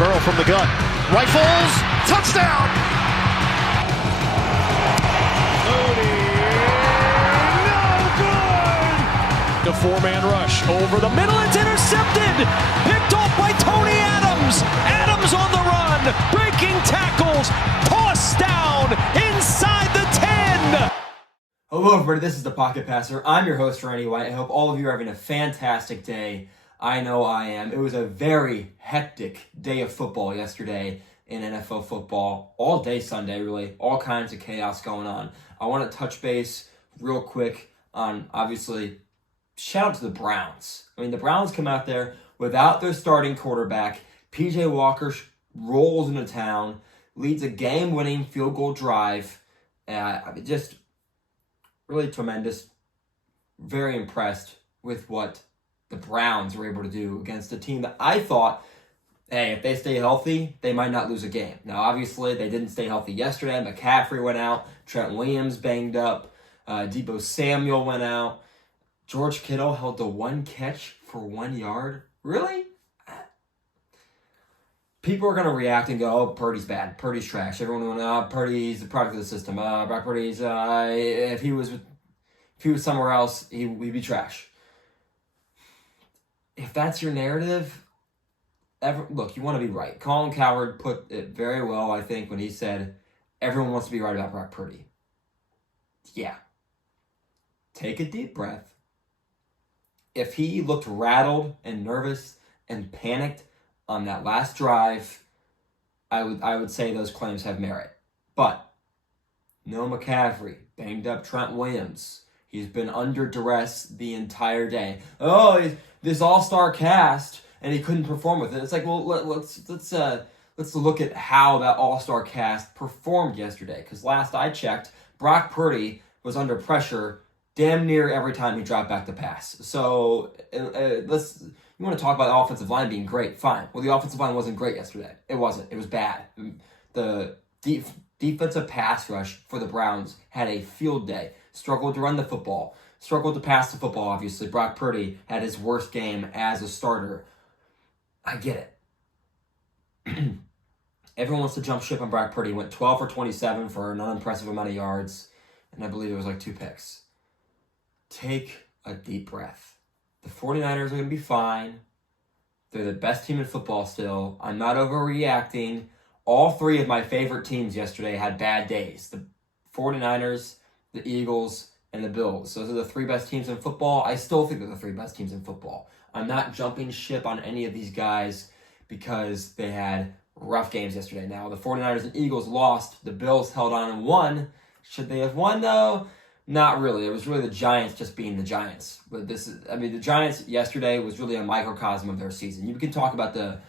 Burrow from the gun. Rifles. Touchdown. Purdy. No good. The four-man rush over the middle. It's intercepted. Picked off by Tony Adams. Adams on the run. Breaking tackles. Tossed down inside the 10. Hello everybody, this is the Pocket Passer. I'm your host, Randy White. I hope all of you are having a fantastic day. I know I am. It was a very hectic day of football yesterday in NFL football. All day Sunday, really. All kinds of chaos going on. I want to touch base real quick on, obviously, shout out to the Browns. I mean, the Browns come out there without their starting quarterback. P.J. Walker rolls into town, leads a game-winning field goal drive. Just really tremendous. Very impressed with what the Browns were able to do against a team that I thought, hey, if they stay healthy, they might not lose a game. Now, obviously, they didn't stay healthy yesterday. McCaffrey went out. Trent Williams banged up. Deebo Samuel went out. George Kittle held to one catch for 1 yard. Really? People are going to react and go, oh, Purdy's bad. Purdy's trash. Everyone will know, Purdy's the product of the system. Brock Purdy's, if he was somewhere else, he'd be trash. If that's your narrative, look, you want to be right. Colin Cowherd put it very well, I think, when he said, everyone wants to be right about Brock Purdy. Yeah. Take a deep breath. If he looked rattled and nervous and panicked on that last drive, I would say those claims have merit. But no McCaffrey, banged up Trent Williams. He's been under duress the entire day. Oh, this all-star cast, and he couldn't perform with it. It's like, well, let's look at how that all-star cast performed yesterday. Because last I checked, Brock Purdy was under pressure damn near every time he dropped back to pass. So you want to talk about the offensive line being great, fine. Well, the offensive line wasn't great yesterday. It wasn't. It was bad. The defensive pass rush for the Browns had a field day. Struggled to run the football. Struggled to pass the football, obviously. Brock Purdy had his worst game as a starter. I get it. Everyone wants to jump ship on Brock Purdy. Went 12 for 27 for an unimpressive amount of yards. And I believe it was like 2 picks. Take a deep breath. The 49ers are going to be fine. They're the best team in football still. I'm not overreacting. All three of my favorite teams yesterday had bad days. The 49ers, the Eagles, and the Bills. Those are the 3 best teams in football. I still think they're the 3 best teams in football. I'm not jumping ship on any of these guys because they had rough games yesterday. Now, the 49ers and Eagles lost. The Bills held on and won. Should they have won, though? Not really. It was really the Giants just being the Giants. But the Giants yesterday was really a microcosm of their season. We can talk about the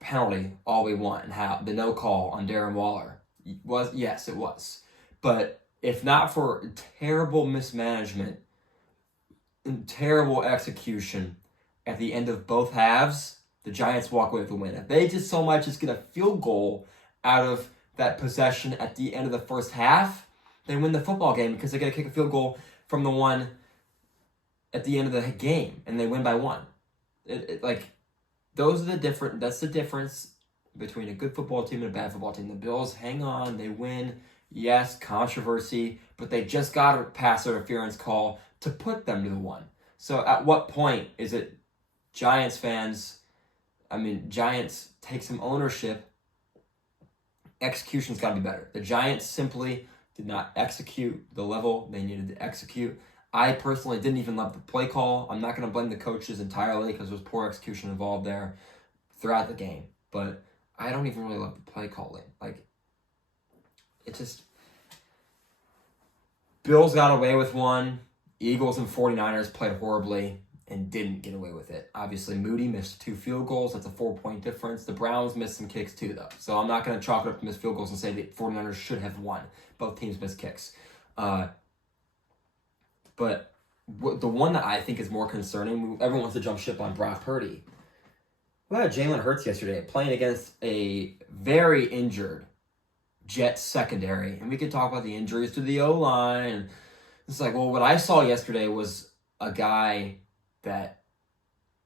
penalty all we want and how the no call on Darren Waller was. Yes, it was. But if not for terrible mismanagement and terrible execution at the end of both halves, the Giants walk away with the win. If they just so much as get a field goal out of that possession at the end of the first half, they win the football game because they got to kick a field goal from the one at the end of the game, and they win by 1. That's the difference between a good football team and a bad football team. The Bills hang on, they win. Yes, controversy, but they just got a pass interference call to put them to the 1. So at what point is it Giants fans, Giants take some ownership. Execution's got to be better. The Giants simply did not execute the level they needed to execute. I personally didn't even love the play call. I'm not going to blame the coaches entirely because there was poor execution involved there throughout the game. But I don't even really love the play calling. Bills got away with one. Eagles and 49ers played horribly and didn't get away with it. Obviously, Moody missed 2 field goals. That's a 4-point difference. The Browns missed some kicks too, though. So I'm not going to chalk it up to missed field goals and say the 49ers should have won. Both teams missed kicks. But the one that I think is more concerning, everyone wants to jump ship on Brock Purdy. What about Jalen Hurts yesterday playing against a very injured Jets secondary? And we could talk about the injuries to the O-line. It's like, well, what I saw yesterday was a guy that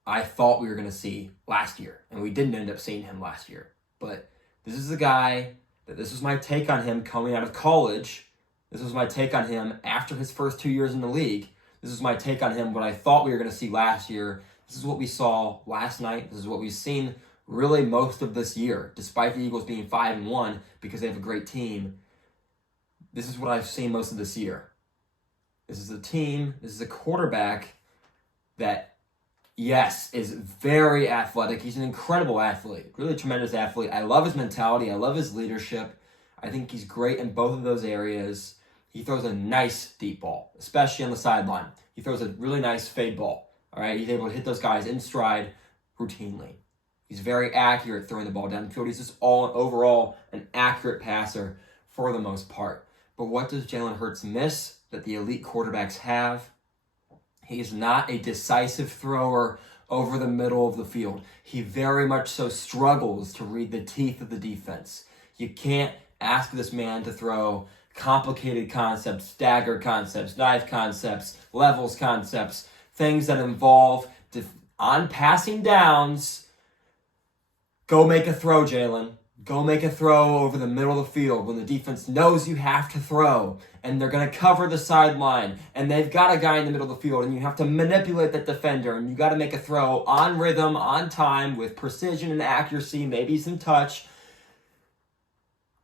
I thought we were going to see last year. And we didn't end up seeing him last year. But this is a guy this was my take on him coming out of college. This was my take on him after his first 2 years in the league. This is my take on him, what I thought we were going to see last year. This is what we saw last night. This is what we've seen really most of this year, despite the Eagles being 5-1 because they have a great team. This is what I've seen most of this year. This is a team, this is a quarterback that, yes, is very athletic. He's an incredible athlete, really tremendous athlete. I love his mentality. I love his leadership. I think he's great in both of those areas. He throws a nice deep ball, especially on the sideline. He throws a really nice fade ball. All right, he's able to hit those guys in stride routinely. He's very accurate throwing the ball down the field. He's just overall an accurate passer for the most part. But what does Jalen Hurts miss that the elite quarterbacks have? He's not a decisive thrower over the middle of the field. He very much so struggles to read the teeth of the defense. You can't ask this man to throw complicated concepts, stagger concepts, dive concepts, levels concepts, things that involve on passing downs. Go make a throw, Jalen. Go make a throw over the middle of the field when the defense knows you have to throw and they're going to cover the sideline and they've got a guy in the middle of the field and you have to manipulate that defender and you got to make a throw on rhythm, on time, with precision and accuracy, maybe some touch.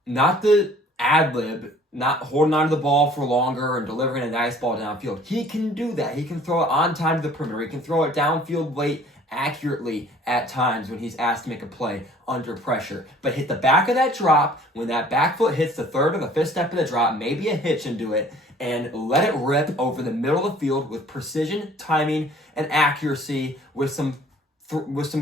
Not the ad-lib, not holding on to the ball for longer and delivering a nice ball downfield. He can do that. He can throw it on time to the perimeter. He can throw it downfield late accurately at times when he's asked to make a play under pressure. But hit the back of that drop, when that back foot hits the third or the fifth step of the drop, maybe a hitch into it, and let it rip over the middle of the field with precision, timing, and accuracy with some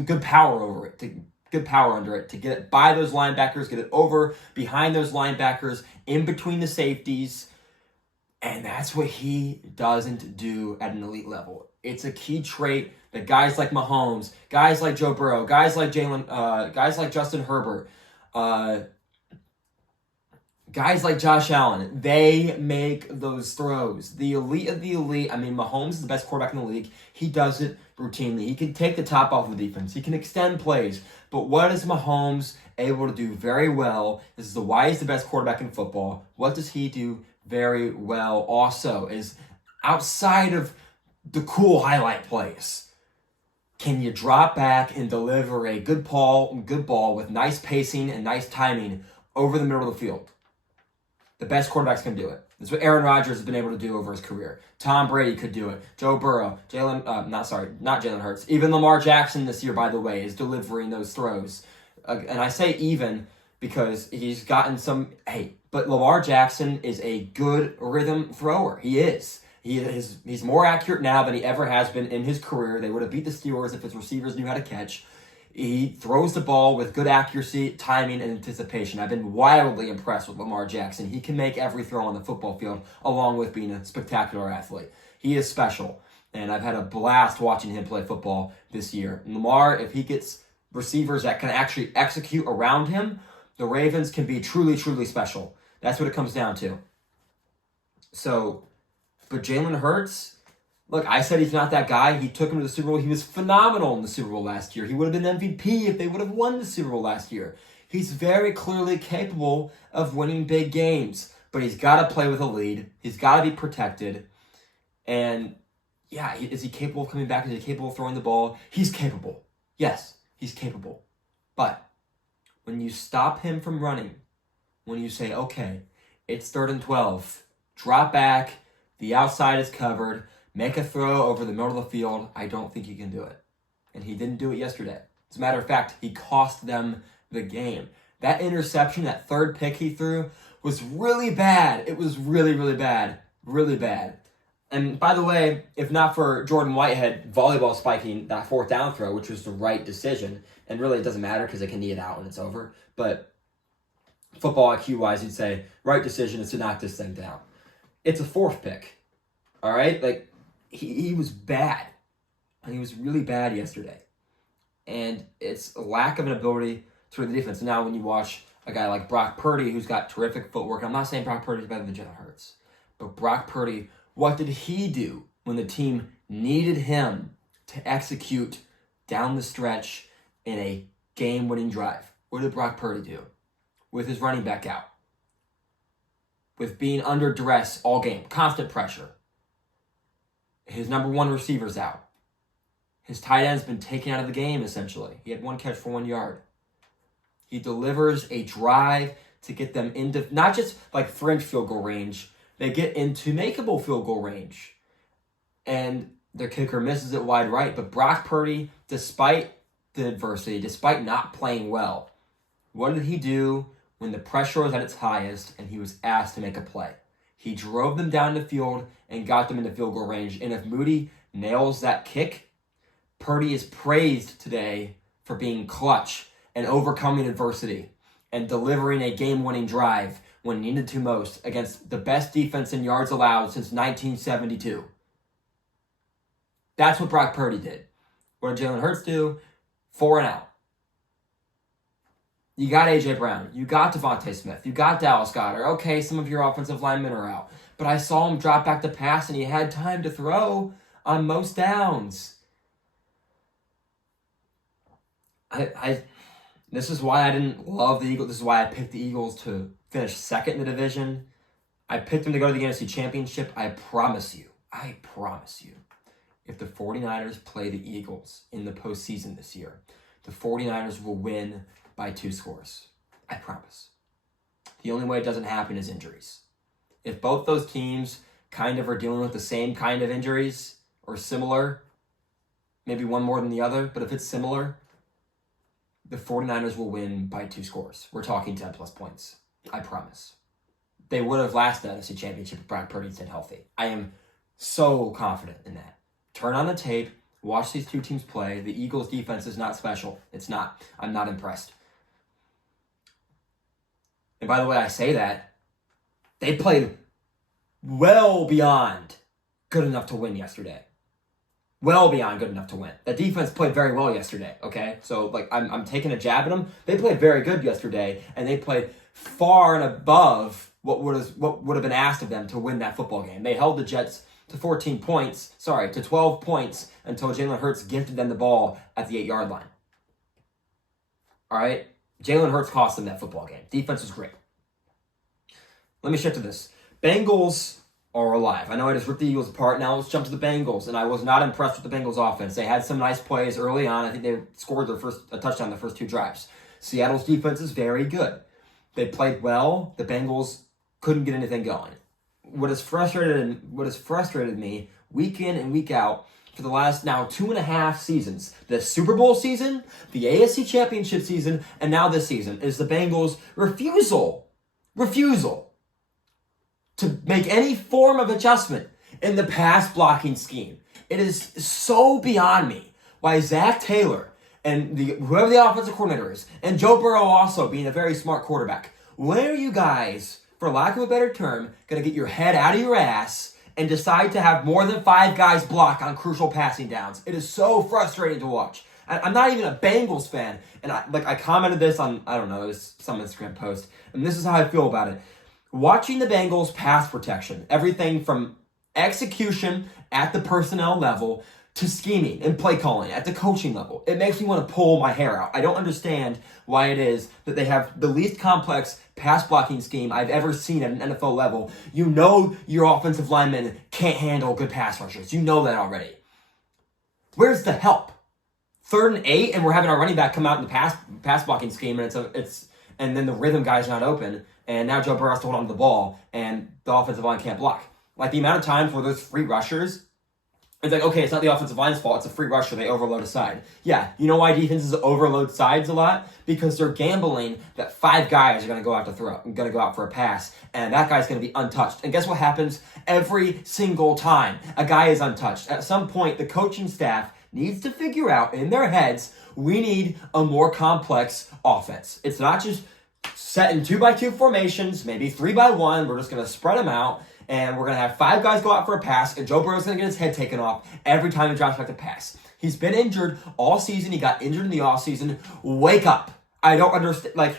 good power over it, good power under it, to get it by those linebackers, get it over behind those linebackers, in between the safeties. And that's what he doesn't do at an elite level. It's a key trait that guys like Mahomes, guys like Joe Burrow, guys like Justin Herbert, guys like Josh Allen, they make those throws. The elite of the elite, I mean, Mahomes is the best quarterback in the league. He does it routinely. He can take the top off the defense. He can extend plays. But what is Mahomes able to do very well? This is why he's the best quarterback in football. What does he do very well also is outside of the cool highlight plays. Can you drop back and deliver a good ball with nice pacing and nice timing over the middle of the field? The best quarterbacks can do it. That's what Aaron Rodgers has been able to do over his career. Tom Brady could do it. Joe Burrow, not Jalen Hurts. Even Lamar Jackson this year, by the way, is delivering those throws. And I say even because he's gotten some, but Lamar Jackson is a good rhythm thrower. He is. He's more accurate now than he ever has been in his career. They would have beat the Steelers if his receivers knew how to catch. He throws the ball with good accuracy, timing, and anticipation. I've been wildly impressed with Lamar Jackson. He can make every throw on the football field, along with being a spectacular athlete. He is special, and I've had a blast watching him play football this year. And Lamar, if he gets receivers that can actually execute around him, the Ravens can be truly, truly special. That's what it comes down to. So, but Jalen Hurts, look, I said he's not that guy. He took him to the Super Bowl. He was phenomenal in the Super Bowl last year. He would have been MVP if they would have won the Super Bowl last year. He's very clearly capable of winning big games, but he's got to play with a lead. He's got to be protected. And yeah, is he capable of coming back? Is he capable of throwing the ball? He's capable. Yes, he's capable. But when you stop him from running, when you say, okay, it's 3rd and 12, drop back, the outside is covered, make a throw over the middle of the field, I don't think he can do it. And he didn't do it yesterday. As a matter of fact, he cost them the game. That interception, that third pick he threw, was really bad. It was really, really bad. Really bad. And by the way, if not for Jordan Whitehead volleyball spiking that 4th down throw, which was the right decision, and really it doesn't matter because they can knee it out when it's over, but football IQ-wise, you'd say, right decision is to knock this thing down. It's a 4th pick. All right? Like, he was bad. And he was really bad yesterday. And it's a lack of an ability to read the defense. Now, when you watch a guy like Brock Purdy, who's got terrific footwork, I'm not saying Brock Purdy is better than Jalen Hurts, but Brock Purdy, what did he do when the team needed him to execute down the stretch in a game-winning drive. What did Brock Purdy do? With his running back out. With being under duress all game. Constant pressure. His number one receiver's out. His tight end's been taken out of the game, essentially. He had 1 catch for 1 yard. He delivers a drive to get them into, not just like fringe field goal range, they get into makeable field goal range. And their kicker misses it wide right. But Brock Purdy, despite the adversity, despite not playing well, what did he do when the pressure was at its highest and he was asked to make a play? He drove them down the field and got them into field goal range. And if Moody nails that kick, Purdy is praised today for being clutch and overcoming adversity and delivering a game-winning drive when needed to most against the best defense in yards allowed since 1972. That's what Brock Purdy did. What did Jalen Hurts do? 4 and out. You got A.J. Brown. You got Devontae Smith. You got Dallas Goedert. Okay, some of your offensive linemen are out. But I saw him drop back to pass and he had time to throw on most downs. This is why I didn't love the Eagles. This is why I picked the Eagles to finish second in the division. I picked them to go to the NFC Championship. I promise you, if the 49ers play the Eagles in the postseason this year, the 49ers will win by 2 scores. I promise. The only way it doesn't happen is injuries. If both those teams kind of are dealing with the same kind of injuries or similar, maybe one more than the other, but if it's similar, the 49ers will win by 2 scores. We're talking 10 plus points. I promise. They would have lasted the NFC Championship if Brock Purdy stayed healthy. I am so confident in that. Turn on the tape, watch these 2 teams play. The Eagles' defense is not special. It's not. I'm not impressed. And by the way, I say that, they played well beyond good enough to win yesterday. Well beyond good enough to win. The defense played very well yesterday, okay? So, I'm taking a jab at them. They played very good yesterday, and they played far and above what would have been asked of them to win that football game. They held the Jets to 12 points until Jalen Hurts gifted them the ball at the 8-yard line. All right? Jalen Hurts cost them that football game. Defense was great. Let me shift to this. Bengals are alive. I know I just ripped the Eagles apart. Now let's jump to the Bengals. And I was not impressed with the Bengals offense. They had some nice plays early on. I think they scored a touchdown the first 2 drives. Seattle's defense is very good. They played well. The Bengals couldn't get anything going. What has frustrated me week in and week out for the last now 2.5 seasons, the Super Bowl season, the AFC Championship season, and now this season, is the Bengals' refusal to make any form of adjustment in the pass blocking scheme. It is so beyond me why Zach Taylor and whoever the offensive coordinator is, and Joe Burrow also being a very smart quarterback, when are you guys, for lack of a better term, going to get your head out of your ass and decide to have more than 5 guys block on crucial passing downs? It is so frustrating to watch. I'm not even a Bengals fan, and I commented this on, I don't know, it was some Instagram post, and this is how I feel about it. Watching the Bengals pass protection, everything from execution at the personnel level to scheming and play calling at the coaching level, it makes me want to pull my hair out. I don't understand why it is that they have the least complex pass blocking scheme I've ever seen at an NFL level. You know your offensive linemen can't handle good pass rushers. You know that already. Where's the help? 3rd and 8, and we're having our running back come out in the pass blocking scheme, and and then the rhythm guy's not open, and now Joe Burrow has to hold on to the ball, and the offensive line can't block. Like, the amount of times where there's free rushers, it's like, okay, it's not the offensive line's fault, it's a free rusher, they overload a side. Yeah, you know why defenses overload sides a lot? Because they're gambling that 5 guys are going to go out for a pass, and that guy's going to be untouched. And guess what happens every single time a guy is untouched? At some point, the coaching staff needs to figure out in their heads, we need a more complex offense. It's not just set in 2x2 formations, maybe 3x1. We're just going to spread them out, and we're going to have 5 guys go out for a pass, and Joe Burrow's going to get his head taken off every time he drops back to pass. He's been injured all season. He got injured in the offseason. Wake up. I don't understand.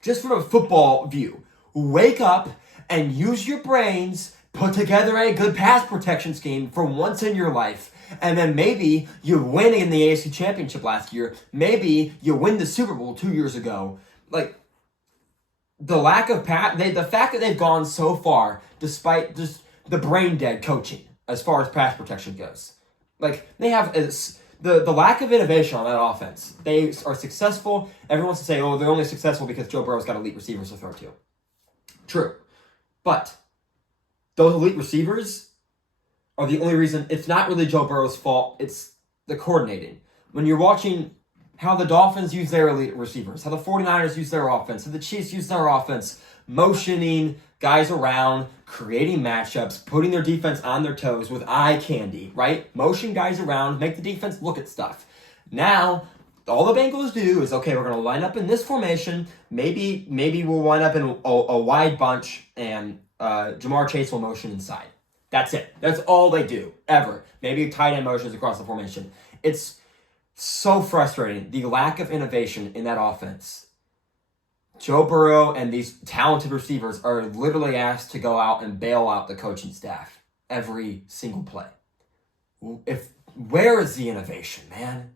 Just from a football view, wake up and use your brains. Put together a good pass protection scheme for once in your life And then maybe you win in the AFC Championship last year. Maybe you win the Super Bowl 2 years ago. Like, the lack of the fact that they've gone so far, despite just the brain dead coaching as far as pass protection goes. Like, they have the lack of innovation on that offense. They are successful. Everyone wants to say, oh, they're only successful because Joe Burrow's got elite receivers to throw to. True. But those elite receivers are the only reason. It's not really Joe Burrow's fault. It's the coordinating. When you're watching how the Dolphins use their elite receivers, how the 49ers use their offense, how the Chiefs use their offense, motioning guys around, creating matchups, putting their defense on their toes with eye candy, right? Motion guys around, make the defense look at stuff. Now, all the Bengals do is, okay, we're going to line up in this formation. Maybe we'll line up in a wide bunch and Jamar Chase will motion inside. That's it. That's all they do, ever. Maybe tight end motions across the formation. It's so frustrating, the lack of innovation in that offense. Joe Burrow and these talented receivers are literally asked to go out and bail out the coaching staff every single play. Where is the innovation, man?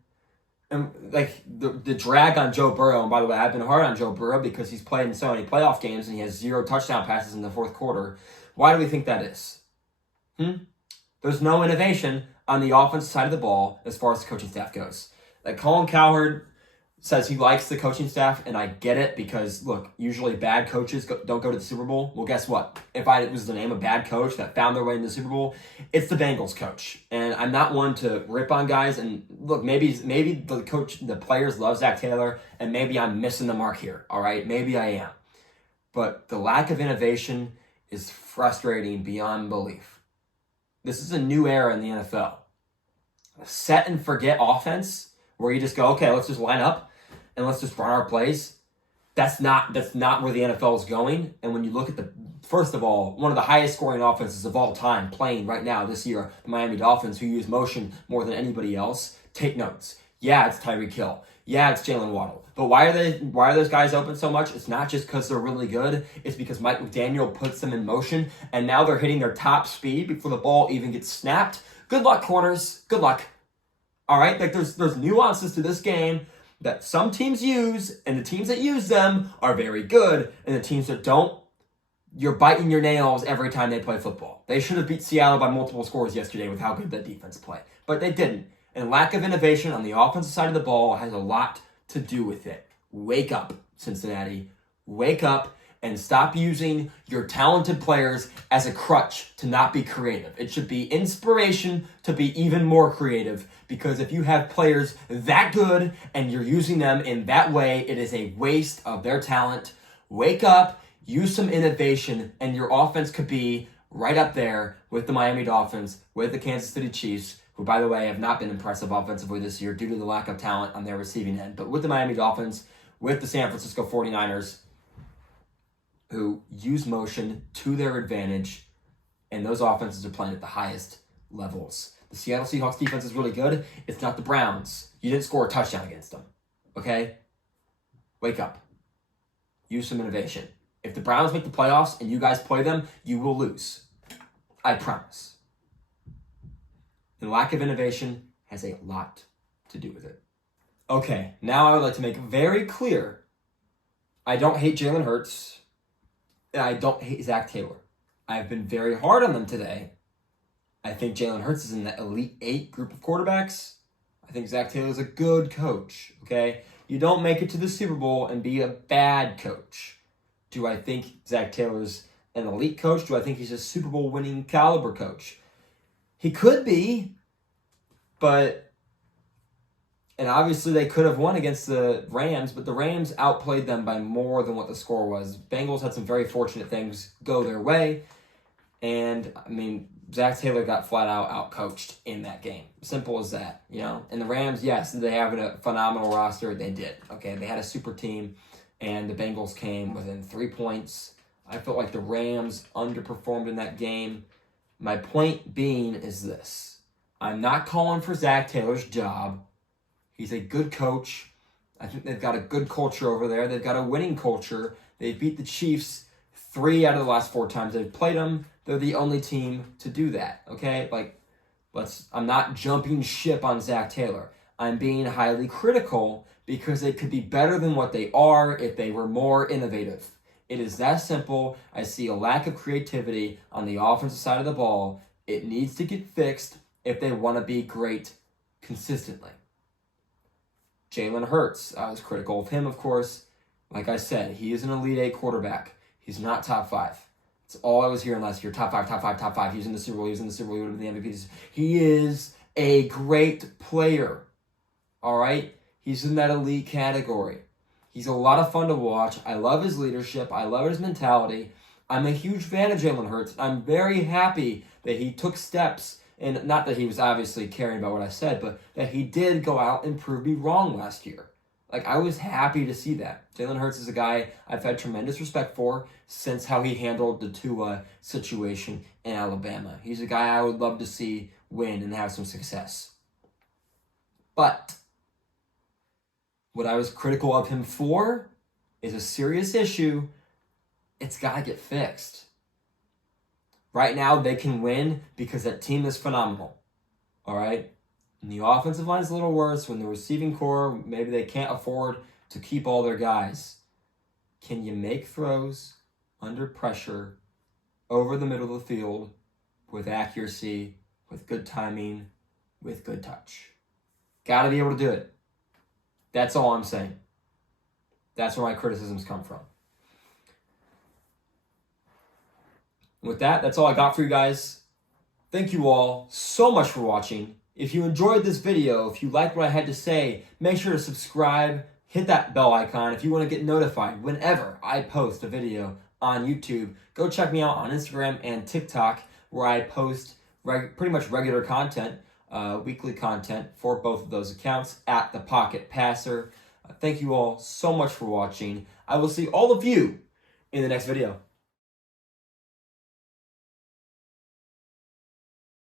And like the drag on Joe Burrow, and by the way, I've been hard on Joe Burrow because he's played in so many playoff games and he has 0 touchdown passes in the fourth quarter. Why do we think that is? There's no innovation on the offensive side of the ball as far as the coaching staff goes. Like, Colin Cowherd says he likes the coaching staff, and I get it because, look, usually bad coaches don't go to the Super Bowl. Well, guess what? If I was to name a bad coach that found their way into the Super Bowl, it's the Bengals coach. And I'm not one to rip on guys. And look, maybe the players love Zach Taylor, and maybe I'm missing the mark here. All right, maybe I am. But the lack of innovation is frustrating beyond belief. This is a new era in the NFL. A set and forget offense where you just go, okay, let's just line up and let's just run our plays. That's not where the NFL is going. And when you look at first of all, one of the highest scoring offenses of all time playing right now this year, the Miami Dolphins, who use motion more than anybody else, take notes. Yeah, it's Tyreek Hill. Yeah, it's Jalen Waddle. But why are those guys open so much? It's not just because they're really good. It's because Mike McDaniel puts them in motion, and now they're hitting their top speed before the ball even gets snapped. Good luck, corners. Good luck. All right? Like, there's nuances to this game that some teams use, and the teams that use them are very good, and the teams that don't, you're biting your nails every time they play football. They should have beat Seattle by multiple scores yesterday with how good that defense played, but they didn't. And lack of innovation on the offensive side of the ball has a lot to do with it. Wake up, Cincinnati. Wake up and stop using your talented players as a crutch to not be creative. It should be inspiration to be even more creative, because if you have players that good and you're using them in that way, it is a waste of their talent. Wake up, use some innovation, and your offense could be right up there with the Miami Dolphins, with the Kansas City Chiefs, who, by the way, have not been impressive offensively this year due to the lack of talent on their receiving end. But with the Miami Dolphins, with the San Francisco 49ers, who use motion to their advantage, and those offenses are playing at the highest levels. The Seattle Seahawks defense is really good. It's not the Browns. You didn't score a touchdown against them, okay? Wake up. Use some innovation. If the Browns make the playoffs and you guys play them, you will lose. I promise. The lack of innovation has a lot to do with it. Okay, now I would like to make very clear, I don't hate Jalen Hurts, and I don't hate Zach Taylor. I've been very hard on them today. I think Jalen Hurts is in the Elite 8 group of quarterbacks. I think Zach Taylor is a good coach, okay? You don't make it to the Super Bowl and be a bad coach. Do I think Zach Taylor's an elite coach? Do I think he's a Super Bowl winning caliber coach? He could be, but, and obviously they could have won against the Rams, but the Rams outplayed them by more than what the score was. Bengals had some very fortunate things go their way, and, I mean, Zach Taylor got flat out outcoached in that game. Simple as that, you know? And the Rams, yes, they have a phenomenal roster. They did, okay? They had a super team, and the Bengals came within 3 points. I felt like the Rams underperformed in that game. My point being is this. I'm not calling for Zach Taylor's job. He's a good coach. I think they've got a good culture over there. They've got a winning culture. They beat the Chiefs 3 out of the last 4 times they've played them. They're the only team to do that, okay? Like, I'm not jumping ship on Zach Taylor. I'm being highly critical because they could be better than what they are if they were more innovative. It is that simple. I see a lack of creativity on the offensive side of the ball. It needs to get fixed if they want to be great consistently. Jalen Hurts, I was critical of him, of course. Like I said, he is an Elite 8 quarterback. He's not top 5. That's all I was hearing last year. Top 5, top 5, top 5. He was in the Super Bowl. He was in the Super Bowl. He would have been the MVP. He is a great player. All right? He's in that elite category. He's a lot of fun to watch. I love his leadership. I love his mentality. I'm a huge fan of Jalen Hurts. I'm very happy that he took steps, and not that he was obviously caring about what I said, but that he did go out and prove me wrong last year. Like, I was happy to see that. Jalen Hurts is a guy I've had tremendous respect for since how he handled the Tua situation in Alabama. He's a guy I would love to see win and have some success. But what I was critical of him for is a serious issue. It's got to get fixed. Right now, they can win because that team is phenomenal. All right? And the offensive line is a little worse. When the receiving core, maybe they can't afford to keep all their guys. Can you make throws under pressure over the middle of the field with accuracy, with good timing, with good touch? Got to be able to do it. That's all I'm saying. That's where my criticisms come from. With that, that's all I got for you guys. Thank you all so much for watching. If you enjoyed this video, if you liked what I had to say, make sure to subscribe, hit that bell icon if you want to get notified whenever I post a video on YouTube. Go check me out on Instagram and TikTok, where I post pretty much regular content, weekly content for both of those accounts at The Pocket Passer. Thank you all so much for watching. I will see all of you in the next video.